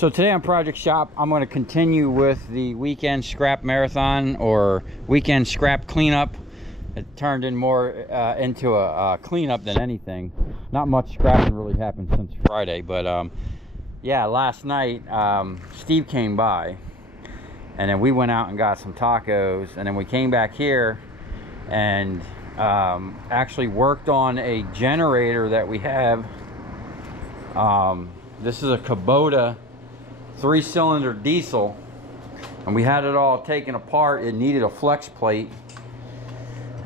So today on Project Shop, I'm going to continue with the weekend scrap marathon or weekend scrap cleanup. It turned in more into a cleanup than anything. Not much scrapping really happened since Friday, but yeah, last night Steve came by, and then we went out and got some tacos, and then we came back here and actually worked on a generator that we have. This is a Kubota 3-cylinder diesel, and we had it all taken apart. It needed a flex plate,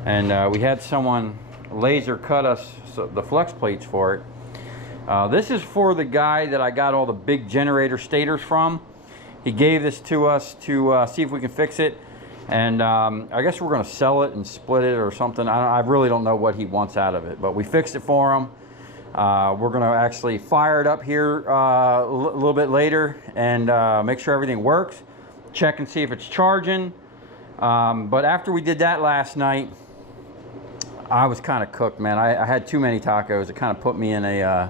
and we had someone laser cut us the flex plates for it. This is for the guy that I got all the big generator stators from. He gave this to us to see if we can fix it, and I guess we're going to sell it and split it or something. I really don't know what he wants out of it, but we fixed it for him. We're going to actually fire it up here a little bit later and make sure everything works, check and see if it's charging. But after we did that last night, I was kind of cooked, man. I had too many tacos. It kind of put me in a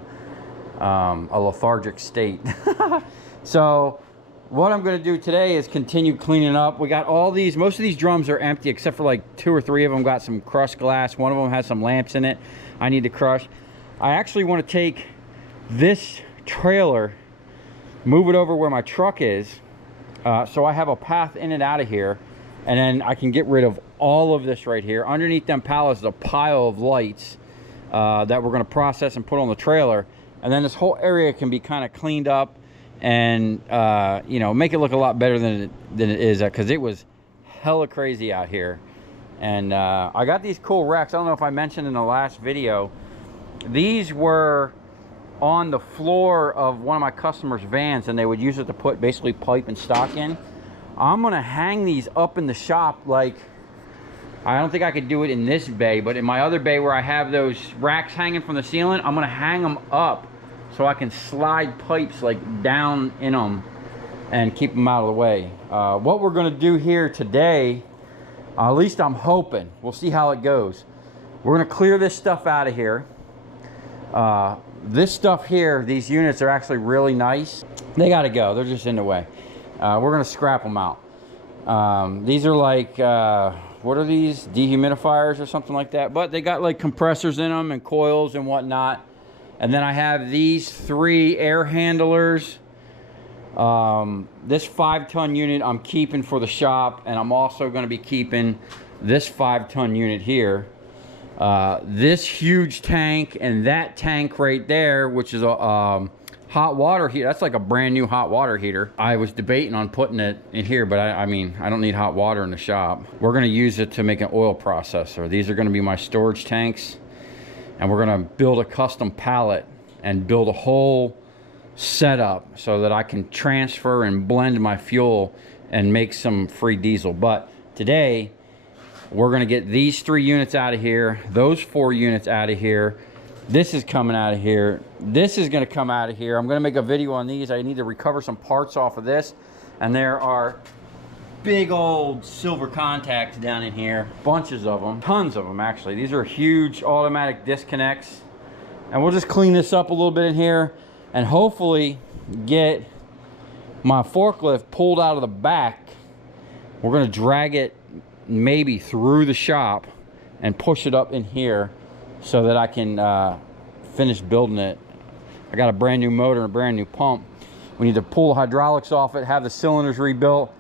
lethargic state. So what I'm going to do today is continue cleaning up. We got all these, most of these drums are empty except for like 2 or 3 of them got some crushed glass. One of them has some lamps in it I need to crush. I actually want to take this trailer, move it over where my truck is, so I have a path in and out of here, and then I can get rid of all of this right here. Underneath them pallets is a pile of lights that we're going to process and put on the trailer, and then this whole area can be kind of cleaned up and you know, make it look a lot better than it is, because it was hella crazy out here. And I got these cool racks. I don't know if I mentioned in the last video, these were on the floor of one of my customers' vans, and they would use it to put basically pipe and stock in. I'm gonna hang these up in the shop. Like, I don't think I could do it in this bay, but in my other bay where I have those racks hanging from the ceiling, I'm gonna hang them up so I can slide pipes like down in them and keep them out of the way. What we're gonna do here today, at least I'm hoping, we'll see how it goes. We're gonna clear this stuff out of here. This stuff here, these units are actually really nice. They gotta go, they're just in the way. We're gonna scrap them out. These are like, what are these? Dehumidifiers or something like that. But they got like compressors in them and coils and whatnot. And then I have these 3 air handlers. This 5-ton unit I'm keeping for the shop, and I'm also gonna be keeping this 5-ton unit here. This huge tank and that tank right there, which is a hot water heater. That's like a brand new hot water heater. I was debating on putting it in here, but I mean, I don't need hot water in the shop. We're going to use it to make an oil processor. These are going to be my storage tanks, and we're going to build a custom pallet and build a whole setup so that I can transfer and blend my fuel and make some free diesel. But today, we're going to get these 3 units out of here, those 4 units out of here. This is coming out of here. This is going to come out of here. I'm going to make a video on these. I need to recover some parts off of this. And there are big old silver contacts down in here. Bunches of them. Tons of them, actually. These are huge automatic disconnects. And we'll just clean this up a little bit in here and hopefully get my forklift pulled out of the back. We're going to drag it maybe through the shop and push it up in here so that I can finish building it. I got a brand new motor and a brand new pump. We need to pull the hydraulics off it, have the cylinders rebuilt,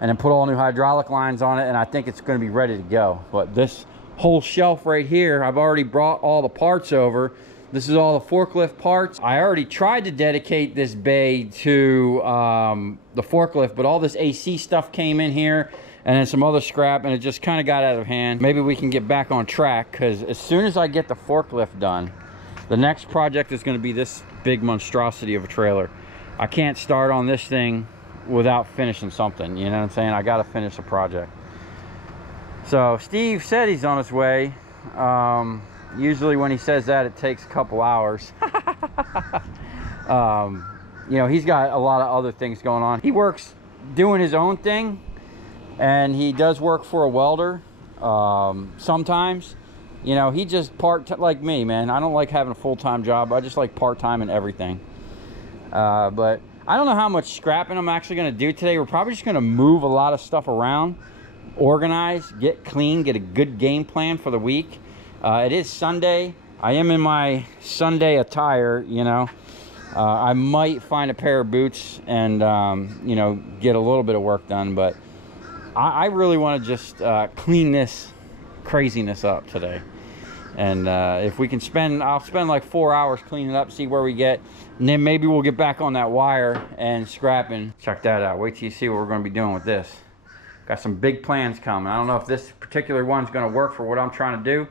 and then put all new hydraulic lines on it, and I think it's going to be ready to go. But this whole shelf right here, I've already brought all the parts over. This is all the forklift parts. I already tried to dedicate this bay to the forklift, but all this AC stuff came in here, and then some other scrap, and it just kind of got out of hand. Maybe we can get back on track, because as soon as I get the forklift done, the next project is going to be this big monstrosity of a trailer. I can't start on this thing without finishing something, you know what I'm saying? I got to finish a project. So Steve said he's on his way. Usually when he says that, it takes a couple hours. You know, he's got a lot of other things going on. He works doing his own thing, and he does work for a welder sometimes. You know, he just like me, man. I don't like having a full-time job. I just like part-time in everything. But I don't know how much scrapping I'm actually going to do today. We're probably just going to move a lot of stuff around, organize, get clean, get a good game plan for the week. It is Sunday. I am in my Sunday attire, you know. I might find a pair of boots and, you know, get a little bit of work done, but I really want to just clean this craziness up today. And if we can I'll spend like 4 hours cleaning up, see where we get, and then maybe we'll get back on that wire and scrapping. Check that out. Wait till you see what we're going to be doing with this. Got some big plans coming. I don't know if this particular one's going to work for what I'm trying to do,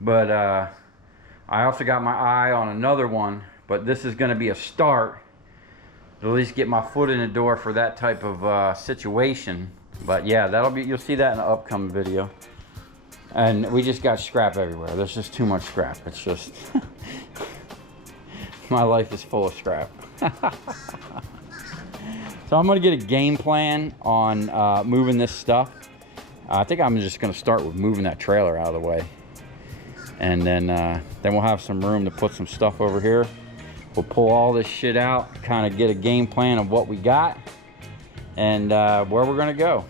but I also got my eye on another one, but this is going to be a start to at least get my foot in the door for that type of situation. But yeah, you'll see that in an upcoming video. And we just got scrap everywhere. There's just too much scrap. It's just my life is full of scrap. So I'm gonna get a game plan on moving this stuff. I think I'm just gonna start with moving that trailer out of the way, and then we'll have some room to put some stuff over here. We'll pull all this shit out, kind of get a game plan of what we got and where we're gonna go.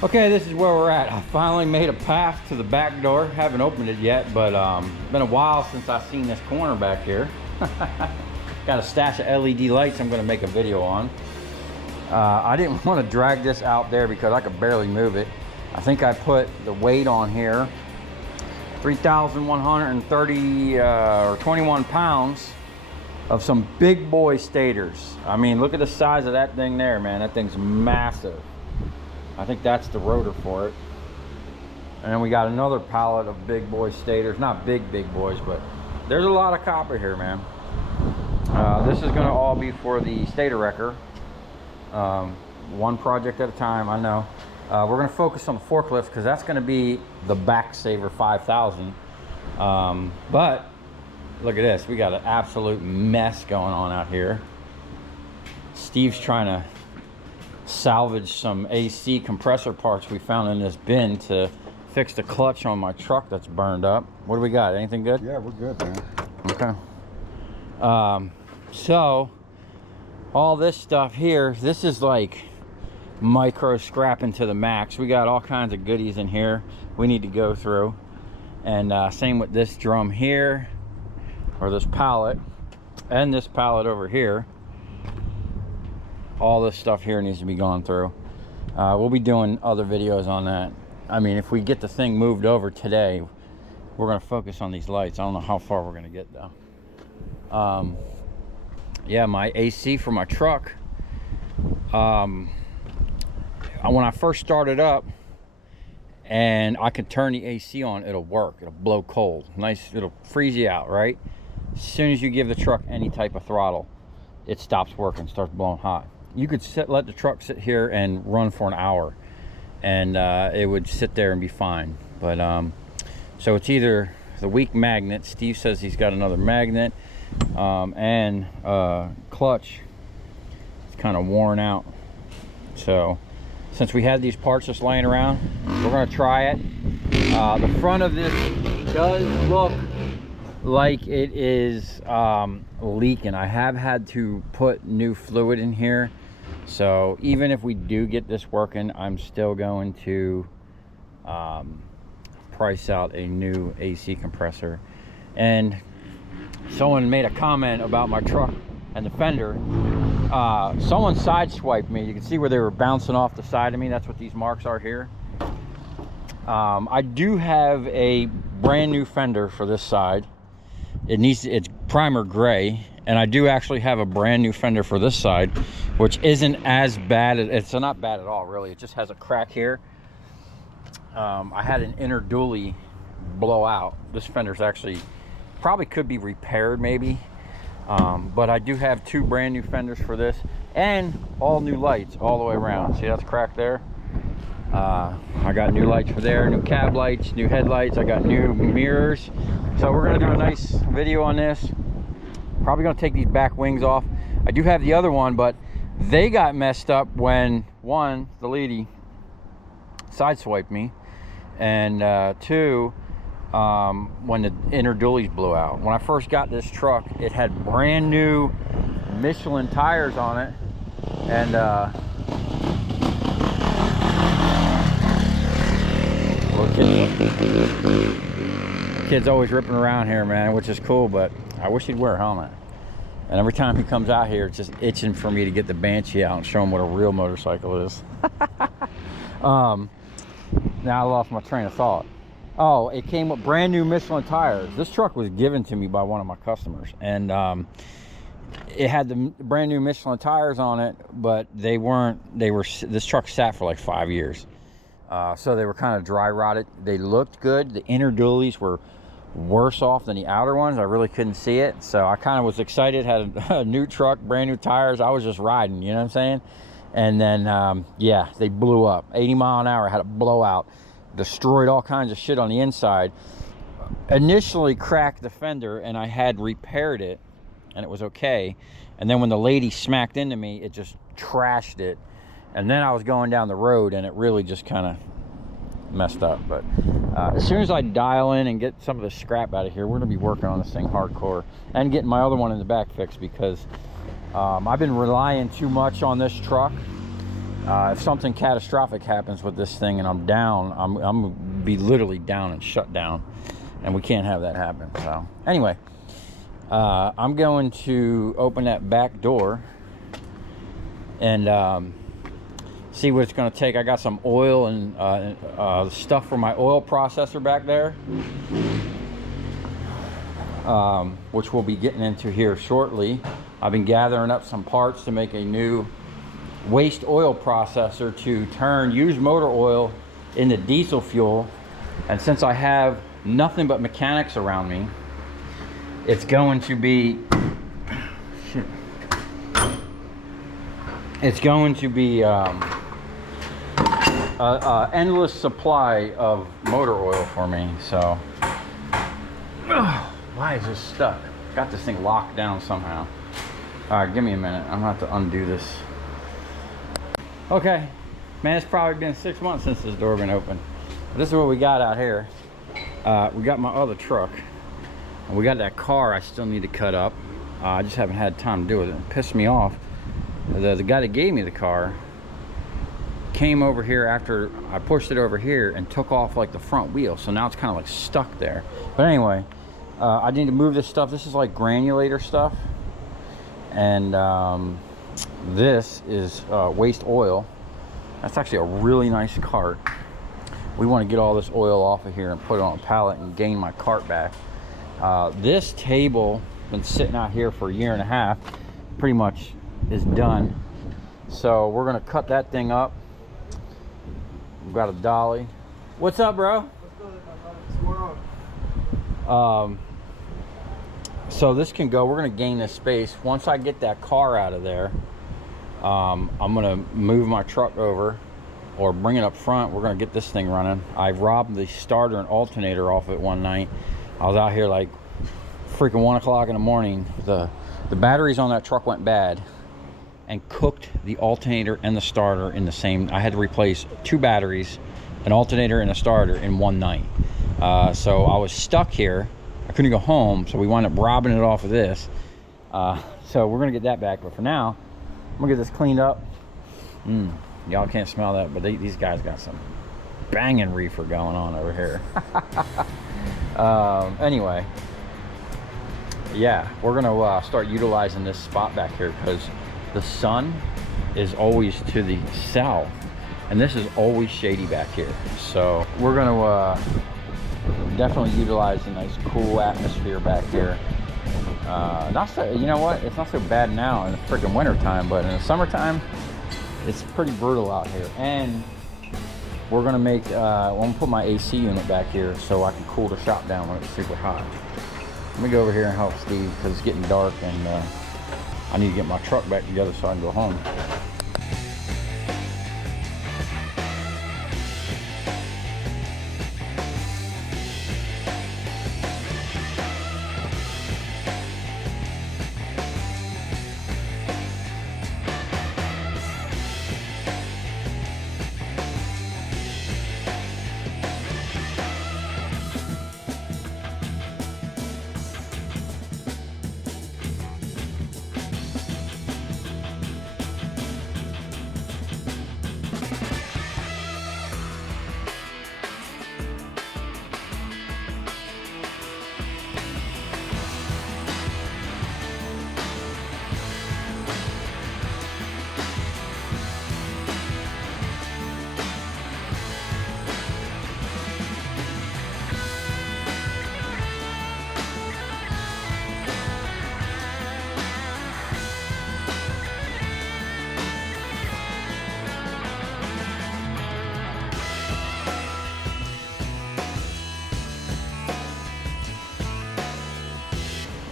Okay, this is where we're at. I finally made a path to the back door. Haven't opened it yet, but it's been a while since I've seen this corner back here. Got a stash of LED lights I'm gonna make a video on. I didn't want to drag this out there because I could barely move it. I think I put the weight on here, 3,130 or 21 pounds of some big boy stators. I mean, look at the size of that thing there, man. That thing's massive. I think that's the rotor for it. And then we got another pallet of big boy stators. Not big boys, but there's a lot of copper here, man. This is gonna all be for the stator wrecker. One project at a time, I know. We're gonna focus on the forklift because that's gonna be the Backsaver 5000. But look at this, we got an absolute mess going on out here. Steve's trying to salvage some AC compressor parts we found in this bin to fix the clutch on my truck that's burned up. What do we got? Anything good? Yeah, we're good, man. Okay. So all this stuff here, this is like micro scrapping to the max. We got all kinds of goodies in here we need to go through. And same with this drum here, or this pallet, and this pallet over here. All this stuff here needs to be gone through. We'll be doing other videos on that. I mean, if we get the thing moved over today, we're gonna focus on these lights. I don't know how far we're gonna get though. Yeah, my AC for my truck, when I first started up and I could turn the AC on, it'll work. It'll blow cold. Nice, it'll freeze you out, right? As soon as you give the truck any type of throttle, it stops working, starts blowing hot. You could let the truck sit here and run for an hour and it would sit there and be fine. But so it's either the weak magnet, Steve says he's got another magnet, and clutch, it's kind of worn out. So since we had these parts just laying around, we're going to try it. The front of this does look like it is leaking. I have had to put new fluid in here, so even if we do get this working, I'm still going to price out a new AC compressor. And someone made a comment about my truck and the fender. Someone sideswiped me. You can see where they were bouncing off the side of me. That's what these marks are here. I do have a brand new fender for this side. It's primer gray, and I do actually have a brand new fender for this side, which isn't as bad. It's not bad at all, really. It just has a crack here. I had an inner dually blow out. This fender's actually probably could be repaired maybe, but I do have two brand new fenders for this, and all new lights all the way around. See, that's cracked there. I got new lights for there, new cab lights, new headlights. I got new mirrors. So we're gonna do a nice video on this. Probably gonna take these back wings off. I do have the other one, but they got messed up when, one, the lady sideswiped me, and two, when the inner dualies blew out. When I first got this truck, it had brand new Michelin tires on it, and kid's always ripping around here, man, which is cool, but I wish he'd wear a helmet. And every time he comes out here, it's just itching for me to get the Banshee out and show him what a real motorcycle is. Now I lost my train of thought. Oh, it came with brand new Michelin tires. This truck was given to me by one of my customers, and it had the brand new Michelin tires on it, but this truck sat for like 5 years. So they were kind of dry rotted. They looked good. The inner dualies were worse off than the outer ones. I really couldn't see it, so I kind of was excited. Had a new truck, brand new tires. I was just riding, you know what I'm saying? And then yeah, they blew up. 80 mile an hour, had a blowout, destroyed all kinds of shit on the inside. Initially cracked the fender, and I had repaired it, and it was okay. And then when the lady smacked into me, it just trashed it. And then I was going down the road, and it really just kind of messed up. But as soon as I dial in and get some of the scrap out of here, we're gonna be working on this thing hardcore and getting my other one in the back fixed, because I've been relying too much on this truck. If something catastrophic happens with this thing and I'm down, I'm gonna be literally down and shut down, and we can't have that happen. So anyway, I'm going to open that back door and see what it's going to take. I got some oil and stuff for my oil processor back there, which we'll be getting into here shortly. I've been gathering up some parts to make a new waste oil processor to turn used motor oil into diesel fuel. And since I have nothing but mechanics around me, it's going to be endless supply of motor oil for me. So why is this stuck? Got this thing locked down somehow. All right, give me a minute. I'm gonna have to undo this. Okay, man, it's probably been 6 months since this door been open. This is what we got out here. We got my other truck, and we got that car I still need to cut up. I just haven't had time to do it. It pissed me off. The guy that gave me the car came over here after I pushed it over here and took off like the front wheel, so now it's kind of like stuck there. But anyway, I need to move this stuff. This is like granulator stuff, and this is waste oil. That's actually a really nice cart. We want to get all this oil off of here and put it on a pallet and gain my cart back. This table been sitting out here for 1.5 years, pretty much is done. So we're gonna cut that thing up. We've got a dolly. What's up, bro? What's going on? So this can go. We're gonna gain this space. Once I get that car out of there, I'm gonna move my truck over or bring it up front. We're gonna get this thing running. I robbed the starter and alternator off it one night. I was out here like freaking 1 o'clock in the morning. The batteries on that truck went bad and cooked the alternator and the starter in the same. I had to replace 2 batteries, an alternator and a starter in one night. So I was stuck here. I couldn't go home, so we wound up robbing it off of this. So we're gonna get that back, but for now, I'm gonna get this cleaned up. Y'all can't smell that, but these guys got some banging reefer going on over here. Anyway, yeah, we're gonna start utilizing this spot back here because the sun is always to the south, and this is always shady back here. So we're gonna definitely utilize a nice cool atmosphere back here. Not so, you know what, it's not so bad now in the freaking winter time, but in the summertime it's pretty brutal out here. And we're gonna make I'm gonna put my AC unit back here so I can cool the shop down when it's super hot. Let me go over here and help Steve because it's getting dark, and I need to get my truck back together so I can go home.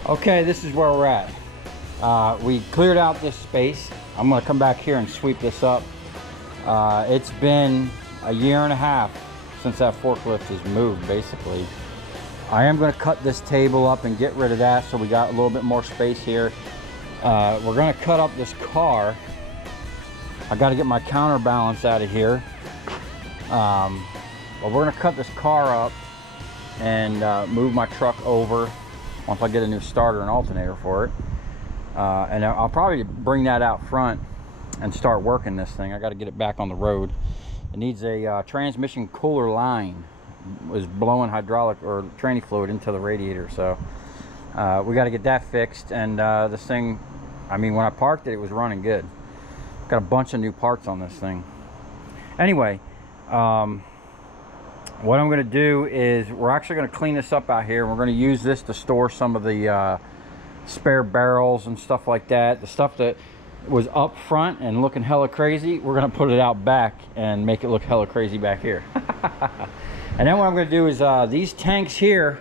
Okay, this is where we're at. We cleared out this space. I'm gonna come back here and sweep this up. It's been a year and a half since that forklift has moved, basically. I am gonna cut this table up and get rid of that so we got a little bit more space here. We're gonna cut up this car. I gotta get my counterbalance out of here. But we're gonna cut this car up and move my truck over once I get a new starter and alternator for it. And I'll probably bring that out front and start working this thing. I got to get it back on the road. It needs a transmission cooler line. It was blowing hydraulic or tranny fluid into the radiator, so we got to get that fixed. And this thing, I mean, when I parked it, it was running good. Got a bunch of new parts on this thing. Anyway, what I'm going to do is we're actually going to clean this up out here. We're going to use this to store some of the spare barrels and stuff like that. The stuff that was up front and looking hella crazy, we're going to put it out back and make it look hella crazy back here. And then what I'm going to do is these tanks here,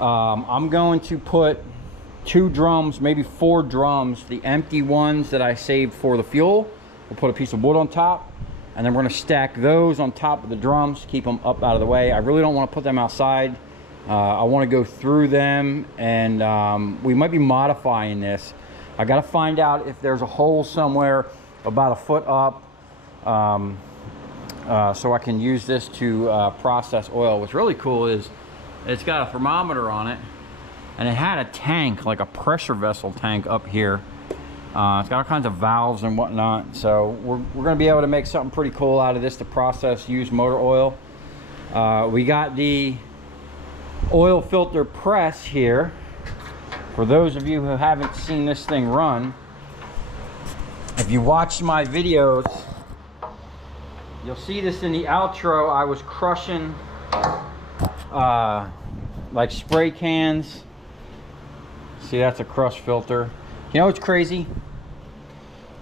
I'm going to put 2 drums, maybe 4 drums, the empty ones that I saved for the fuel. We'll put a piece of wood on top. And then we're going to stack those on top of the drums, keep them up out of the way. I really don't want to put them outside. I want to go through them, and we might be modifying this. I got to find out if there's a hole somewhere about a foot up, so I can use this to process oil. What's really cool is it's got a thermometer on it, and it had a tank, like a pressure vessel tank up here. It's got all kinds of valves and whatnot, so we're going to be able to make something pretty cool out of this to process used motor oil. We got the oil filter press here. For those of you who haven't seen this thing run, if you watch my videos, you'll see this in the outro. I was crushing like spray cans. See, that's a crush filter. You know what's crazy?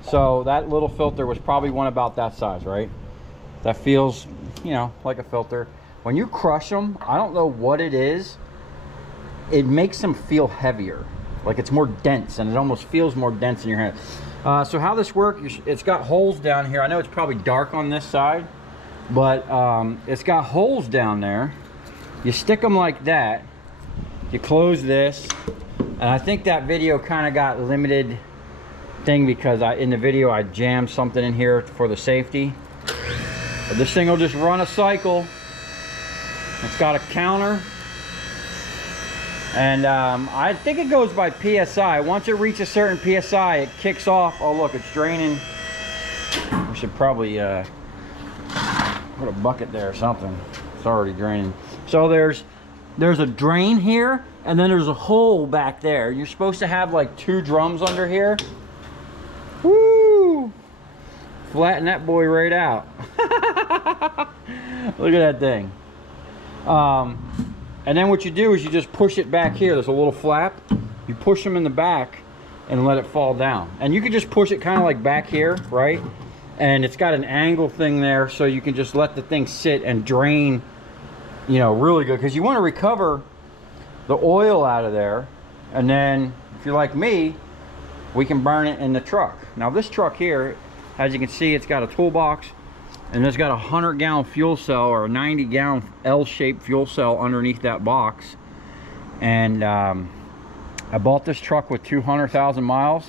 So that little filter was probably one about that size, right? That feels, you know, like a filter. When you crush them, I don't know what it is. It makes them feel heavier. Like it's more dense, and it almost feels more dense in your hand. So how this works, it's got holes down here. I know it's probably dark on this side, but it's got holes down there. You stick them like that. You close this. And I think that video kind of got limited thing because in the video I jammed something in here for the safety. But this thing will just run a cycle. It's got a counter. And I think it goes by PSI. Once it reaches a certain PSI, it kicks off. Oh look, it's draining. We should probably put a bucket there or something. It's already draining. So there's a drain here, and then there's a hole back there. You're supposed to have like 2 drums under here. Woo! Flatten that boy right out. Look at that thing. And then what you do is you just push it back here. There's a little flap. You push them in the back and let it fall down. And you can just push it kind of like back here, right? And it's got an angle thing there, so you can just let the thing sit and drain, you know, really good. Because you want to recover the oil out of there. And then, if you're like me, we can burn it in the truck. Now this truck here, as you can see, it's got a toolbox. And it's got a 100-gallon fuel cell, or a 90-gallon L-shaped fuel cell underneath that box. And I bought this truck with 200,000 miles.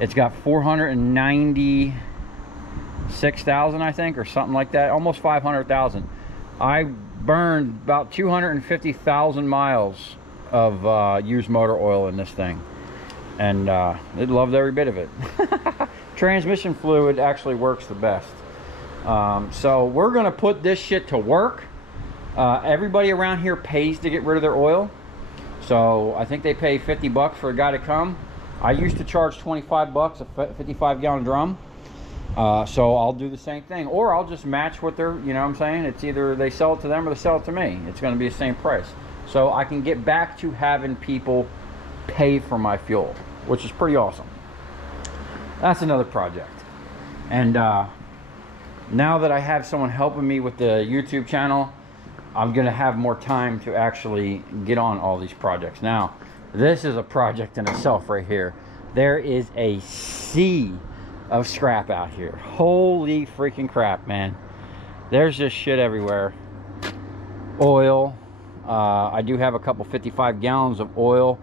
It's got 496,000, I think, or something like that. Almost 500,000. I burned about 250,000 miles of used motor oil in this thing. And it loved every bit of it. Transmission fluid actually works the best. So we're gonna put this shit to work. Everybody around here pays to get rid of their oil, so I think they pay 50 bucks for a guy to come. I used to charge 25 bucks a 55-gallon drum, so I'll do the same thing, or I'll just match what they're, you know what I'm saying, it's either they sell it to them or they sell it to me. It's going to be the same price, so I can get back to having people pay for my fuel, which is pretty awesome. That's another project. And now that I have someone helping me with the YouTube channel, I'm gonna have more time to actually get on all these projects. Now, this is a project in itself right here. There is a sea of scrap out here. Holy freaking crap, man. There's just shit everywhere. Oil. I do have a couple 55 gallons of oil.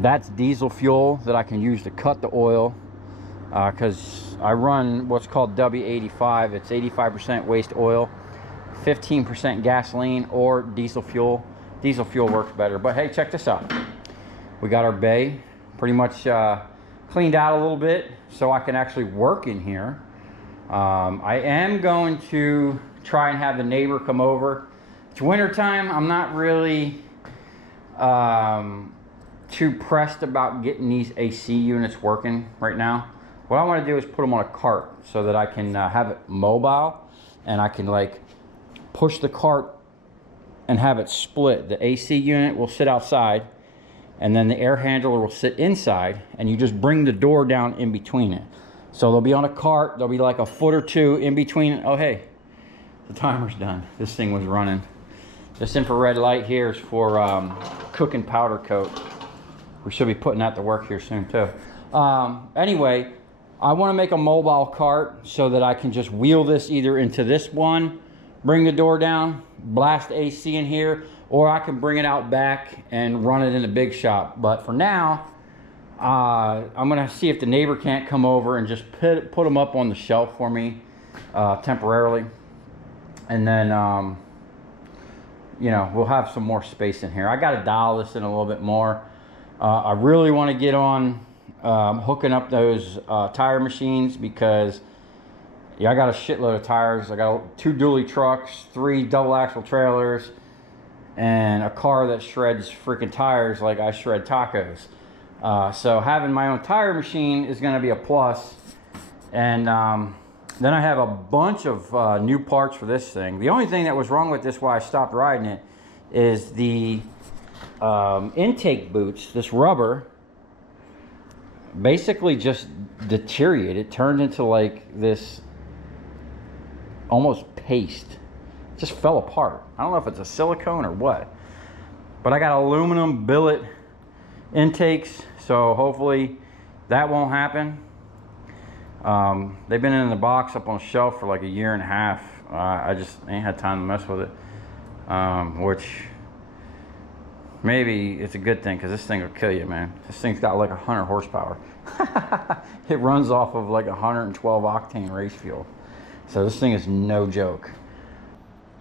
That's diesel fuel that I can use to cut the oil. Because I run what's called W85. It's 85% waste oil, 15% gasoline, or diesel fuel. Diesel fuel works better. But hey, check this out. We got our bay pretty much cleaned out a little bit so I can actually work in here. I am going to try and have the neighbor come over. It's winter time. I'm not really too pressed about getting these AC units working right now. What I want to do is put them on a cart so that I can have it mobile, and I can like push the cart and have it split. The AC unit will sit outside, and then the air handler will sit inside, and you just bring the door down in between it. So they'll be on a cart. There'll be like a foot or two in between. Oh hey, the timer's done. This thing was running. This infrared light here is for cooking powder coat. We should be putting that to work here soon too. Anyway, I want to make a mobile cart so that I can just wheel this either into this one, bring the door down, blast AC in here, or I can bring it out back and run it in the big shop. But for now, I'm going to see if the neighbor can't come over and just put them up on the shelf for me temporarily. And then, you know, we'll have some more space in here. I got to dial this in a little bit more. I really want to get on hooking up those tire machines, because yeah, I got a shitload of tires. I got 2 dually trucks, 3 double axle trailers, and a car that shreds freaking tires like I shred tacos. So having my own tire machine is going to be a plus. And then I have a bunch of new parts for this thing. The only thing that was wrong with this while I stopped riding it is the intake boots. This rubber basically just deteriorated. It turned into like this almost paste. It just fell apart. I don't know if it's a silicone or what, but I got aluminum billet intakes, so hopefully that won't happen. They've been in the box up on the shelf for like a year and a half. I just ain't had time to mess with it, which maybe it's a good thing, because this thing will kill you, man. This thing's got like 100 horsepower. It runs off of like 112 octane race fuel. So this thing is no joke.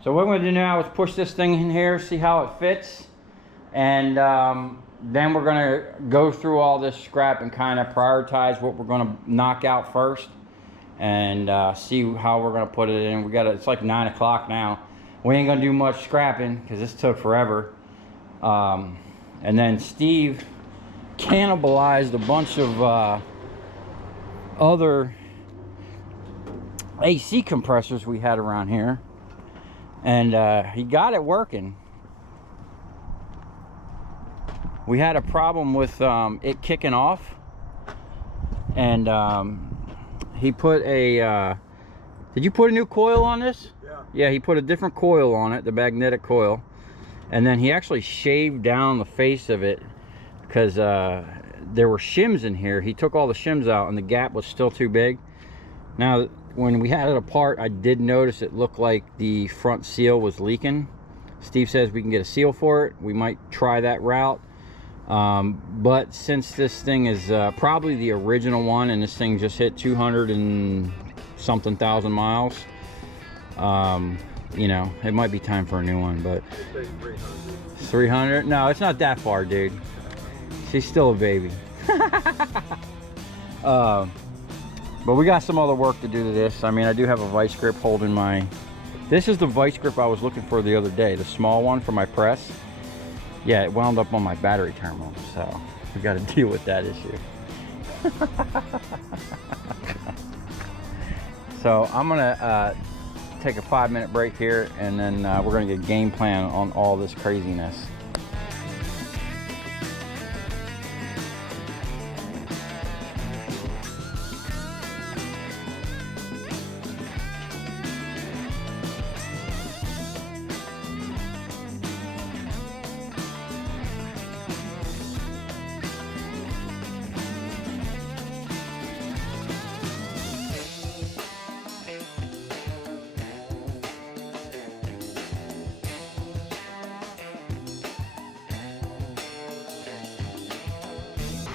So what we're gonna do now is push this thing in here, see how it fits, and then we're gonna go through all this scrap and kind of prioritize what we're gonna knock out first, and see how we're gonna put it in. It's like 9 o'clock now. We ain't gonna do much scrapping because this took forever. And then Steve cannibalized a bunch of other AC compressors we had around here, and he got it working. We had a problem with it kicking off, and he put a did you put a new coil on this? Yeah, he put a different coil on it, the magnetic coil, and then he actually shaved down the face of it because there were shims in here. He took all the shims out and the gap was still too big. Now when we had it apart, I did notice it looked like the front seal was leaking. Steve says we can get a seal for it. We might try that route, but since this thing is probably the original one, and this thing just hit 200 and something thousand miles, you know, it might be time for a new one. But 300? No, it's not that far, dude. She's still a baby. But we got some other work to do to this. I mean, I do have a vice grip holding my... This is the vice grip I was looking for the other day, the small one for my press. Yeah, it wound up on my battery terminal, so we got to deal with that issue. So I'm gonna take a 5-minute break here, and then we're gonna get a game plan on all this craziness.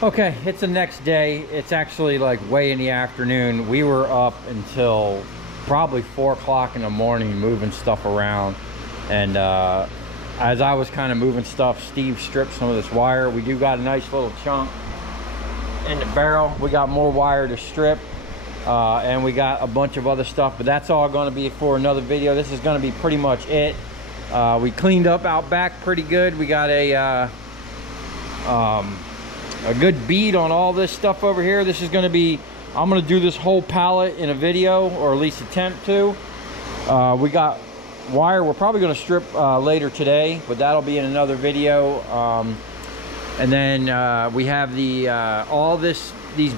Okay, it's the next day. It's actually like way in the afternoon. We were up until probably 4 o'clock in the morning moving stuff around. And as I was kind of moving stuff, Steve stripped some of this wire. We do got a nice little chunk in the barrel. We got more wire to strip. And we got a bunch of other stuff, but that's all going to be for another video. This is going to be pretty much it. We cleaned up out back pretty good. We got a good bead on all this stuff over here. This is going to be, I'm going to do this whole pallet in a video, or at least attempt to. We got wire we're probably going to strip later today, but that'll be in another video. And then we have the all these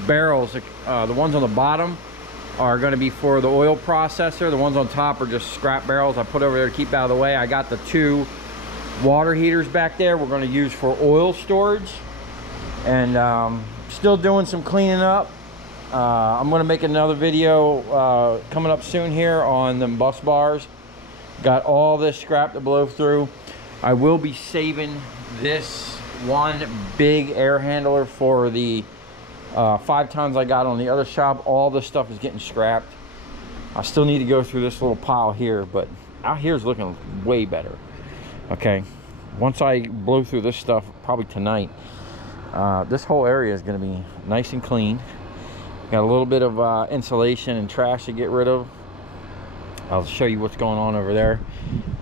barrels, the ones on the bottom are going to be for the oil processor. The ones on top are just scrap barrels I put over there to keep out of the way. I got the 2 water heaters back there we're going to use for oil storage. And still doing some cleaning up. I'm going to make another video coming up soon here on them bus bars. Got all this scrap to blow through. I will be saving this one big air handler for the 5 tons I got on the other shop. All this stuff is getting scrapped. I still need to go through this little pile here, but out here is looking way better. Okay, once I blow through this stuff, probably tonight, this whole area is going to be nice and clean. Got a little bit of insulation and trash to get rid of. I'll show you what's going on over there.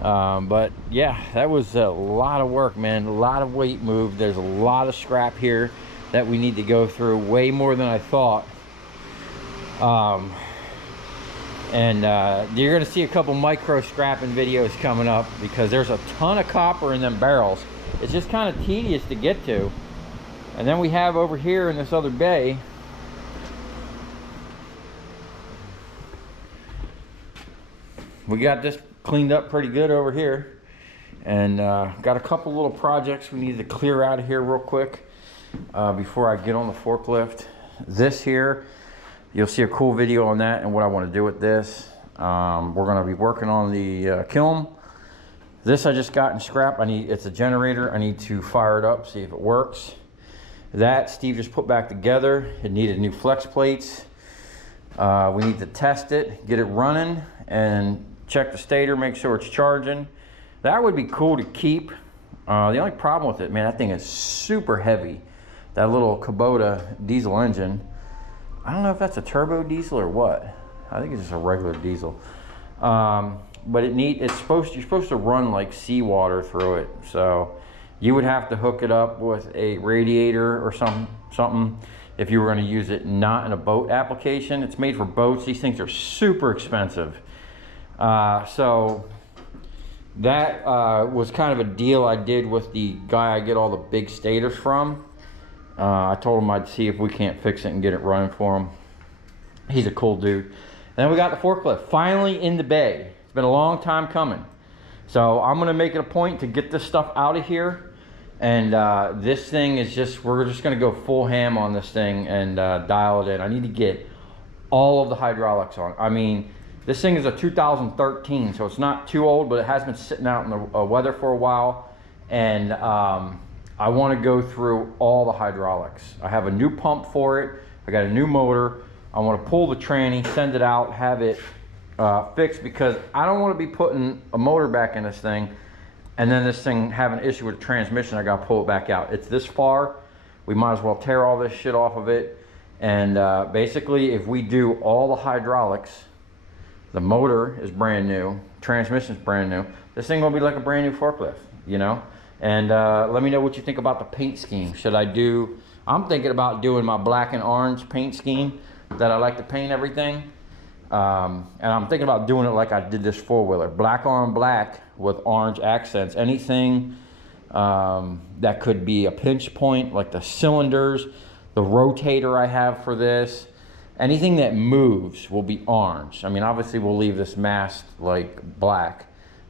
But yeah, that was a lot of work, man. A lot of weight moved. There's a lot of scrap here that we need to go through, way more than I thought. You're going to see a couple micro scrapping videos coming up, because there's a ton of copper in them barrels. It's just kind of tedious to get to. And then we have over here in this other bay, we got this cleaned up pretty good over here. And got a couple little projects we need to clear out of here real quick before I get on the forklift. This here, you'll see a cool video on that and what I want to do with this. We're going to be working on the kiln. This I just got in scrap. It's a generator. I need to fire it up, see if it works. That Steve just put back together. It needed new flex plates. We need to test it, get it running, and check the stator, make sure it's charging. That would be cool to keep. The only problem with it, man, that thing is super heavy. That little Kubota diesel engine. I don't know if that's a turbo diesel or what. I think it's just a regular diesel. But you're supposed to run like seawater through it. So you would have to hook it up with a radiator or something if you were going to use it not in a boat application. It's made for boats. These things are super expensive. So that was kind of a deal I did with the guy I get all the big stators from. I told him I'd see if we can't fix it and get it running for him. He's a cool dude. And then we got the forklift finally in the bay. It's been a long time coming. So I'm gonna make it a point to get this stuff out of here. And this thing is we're just gonna go full ham on this thing and dial it in. I need to get all of the hydraulics on. I mean, this thing is a 2013, so it's not too old, but it has been sitting out in the weather for a while. And I want to go through all the hydraulics. I have a new pump for it. I got a new motor. I want to pull the tranny, send it out, have it fixed, because I don't want to be putting a motor back in this thing and then this thing have an issue with the transmission. I got to pull it back out. It's this far. We might as well tear all this shit off of it. And basically, if we do all the hydraulics, the motor is brand new, transmission is brand new. This thing will be like a brand new forklift, you know? And let me know what you think about the paint scheme. I'm thinking about doing my black and orange paint scheme that I like to paint everything. And I'm thinking about doing it like I did this four-wheeler. Black on black with orange accents. Anything that could be a pinch point, like the cylinders, the rotator I have for this. Anything that moves will be orange. I mean, obviously we'll leave this mast like black,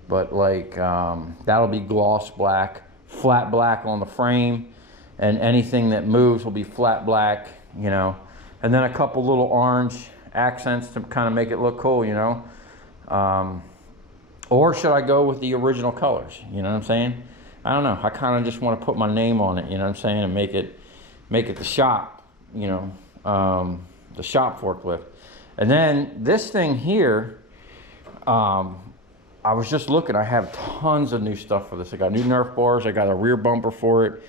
but like that'll be gloss black, flat black on the frame, and anything that moves will be flat black, you know. And then a couple little orange accents to kind of make it look cool, you know. Or should I go with the original colors? You know what I'm saying? I don't know. I kind of just want to put my name on it, you know what I'm saying, and make it the shop, you know, the shop forklift. And then this thing here, I was just looking. I have tons of new stuff for this. I got new Nerf bars. I got a rear bumper for it.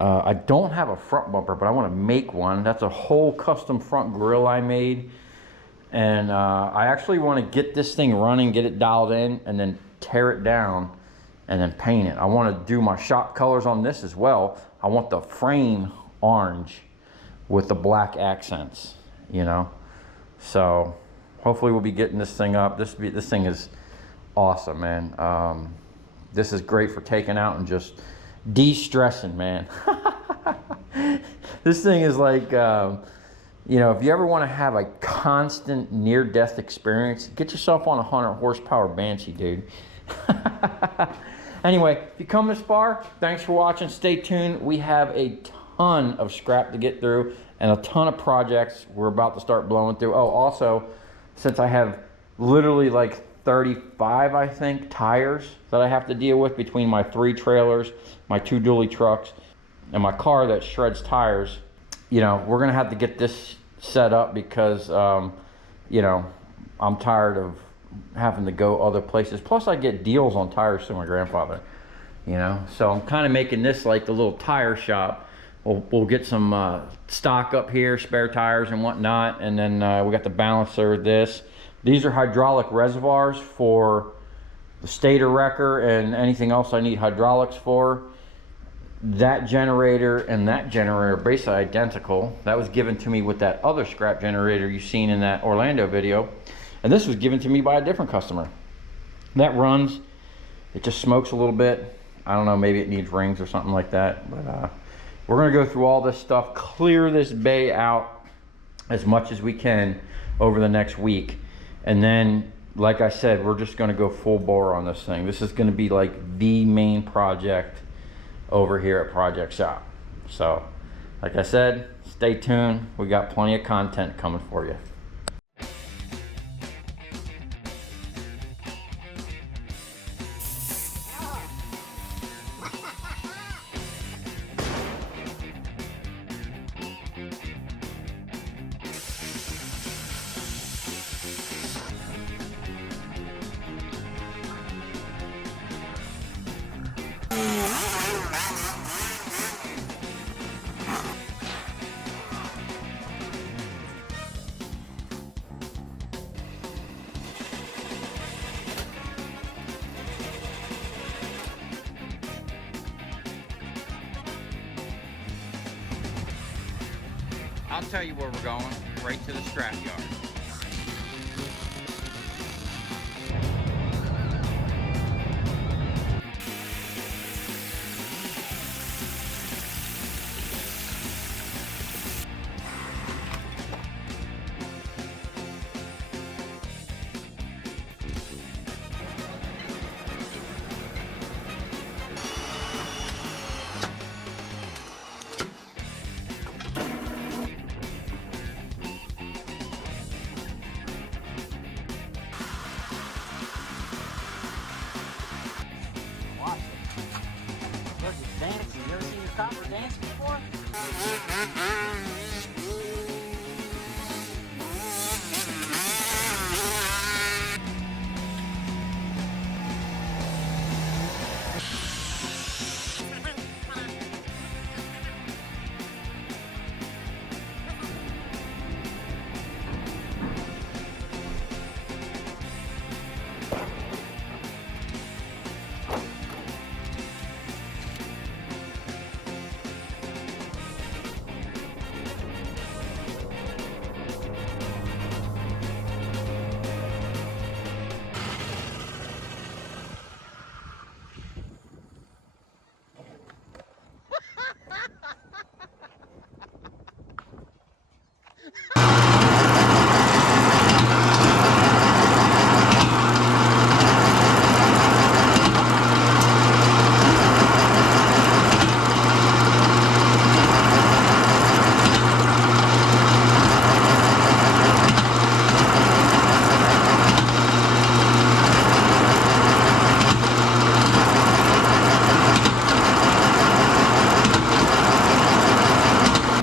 I don't have a front bumper, but I want to make one. That's a whole custom front grille I made. And I actually want to get this thing running, get it dialed in, and then tear it down and then paint it. I want to do my shop colors on this as well. I want the frame orange with the black accents, you know. So hopefully we'll be getting this thing up. This thing is awesome, man. This is great for taking out and just de-stressing, man. This thing is like, you know, if you ever want to have a constant near-death experience, get yourself on a 100 horsepower Banshee, dude. Anyway, if you come this far, thanks for watching. Stay tuned. We have a ton of scrap to get through and a ton of projects we're about to start blowing through. Oh, also, since I have literally like 35, I think, tires that I have to deal with between my 3 trailers, my 2 dually trucks, and my car that shreds tires, you know, we're gonna have to get this set up because, you know, I'm tired of having to go other places. Plus, I get deals on tires through my grandfather, you know. So I'm kind of making this like the little tire shop. We'll get some stock up here, spare tires and whatnot, and then we got the balancer. These are hydraulic reservoirs for the stator wrecker and anything else I need hydraulics for. That generator and that generator are basically identical. That was given to me with that other scrap generator you've seen in that Orlando video. And this was given to me by a different customer. That runs, it just smokes a little bit. I don't know, maybe it needs rings or something like that. But we're gonna go through all this stuff, clear this bay out as much as we can over the next week. And then, like I said, we're just gonna go full bore on this thing. This is gonna be like the main project over here at Project Shop. So, like I said, stay tuned. We got plenty of content coming for you. I'll tell you where we're going, right to the scrap yard. Watch it. Look, it's dancing. You ever seen a copper dance before?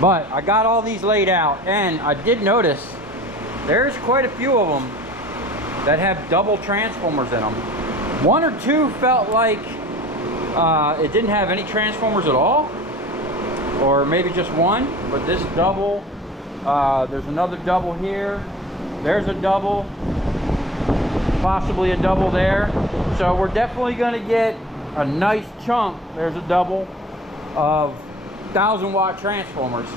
But I got all these laid out, and I did notice there's quite a few of them that have double transformers in them. One or two felt like it didn't have any transformers at all, or maybe just one, but this double, there's another double here, there's a double, possibly a double there. So we're definitely going to get a nice chunk, there's a double, of 1,000-watt transformers.